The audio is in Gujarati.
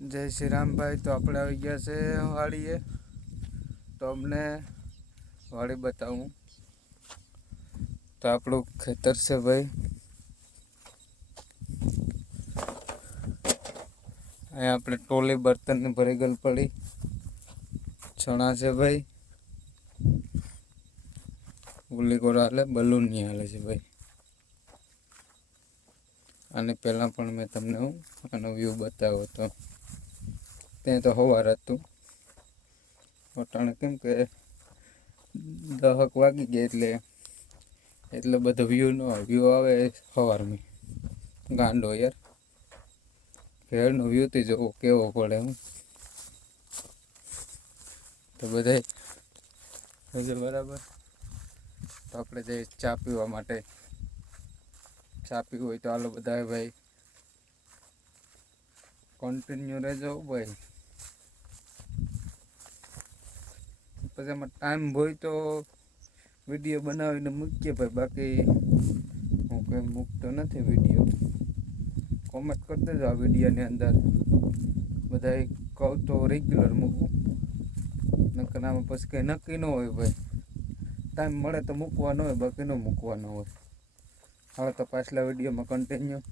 જય શ્રી રામ ભાઈ. તો આપણે આવી ગયા છે વાડીએ. તો અમને વાડી બતાવું. તો આપણું ખેતર છે ભાઈ. અહીંયા આપણે ટોલી બર્તનની ભરી ગયેલ પડી. ચણા છે ભાઈ. ગુલી ગોળા હાલે, બલૂન ની હાલે છે ભાઈ. અને પહેલાં પણ મેં તમને આનો વ્યૂ બતાવ્યો હતો. ત્યાં તો સવાર હતું. અટાણે કેમ કે 10 વાગી ગયા એટલે બધો વ્યૂ ન આવે. વ્યૂ આવે સવારમાં. ગાંડો યાર. ખેડનો વ્યૂથી જોવો કેવો પડે. હું તો બધાય હજુ બરાબર. તો આપણે જઈએ ચા પીવા માટે. ચા પીવું હોય તો હાલો બધા ભાઈ કન્ટિન્યુ રહેજો ભાઈ. પછી એમાં ટાઈમ હોય તો વિડીયો બનાવીને મૂકીએ ભાઈ. બાકી હું કંઈ મૂકતો નથી વિડીયો. કોમેન્ટ કરી દેજો આ વિડીયોની અંદર. બધાય કહું તો રેગ્યુલર મૂકું. નકર આમાં પછી કંઈ નક્કી ન હોય ભાઈ. ટાઈમ મળે તો મૂકવાનો હોય, બાકી ન મૂકવાનો હોય. હવે તો પાછલા વિડીયોમાં કન્ટિન્યુ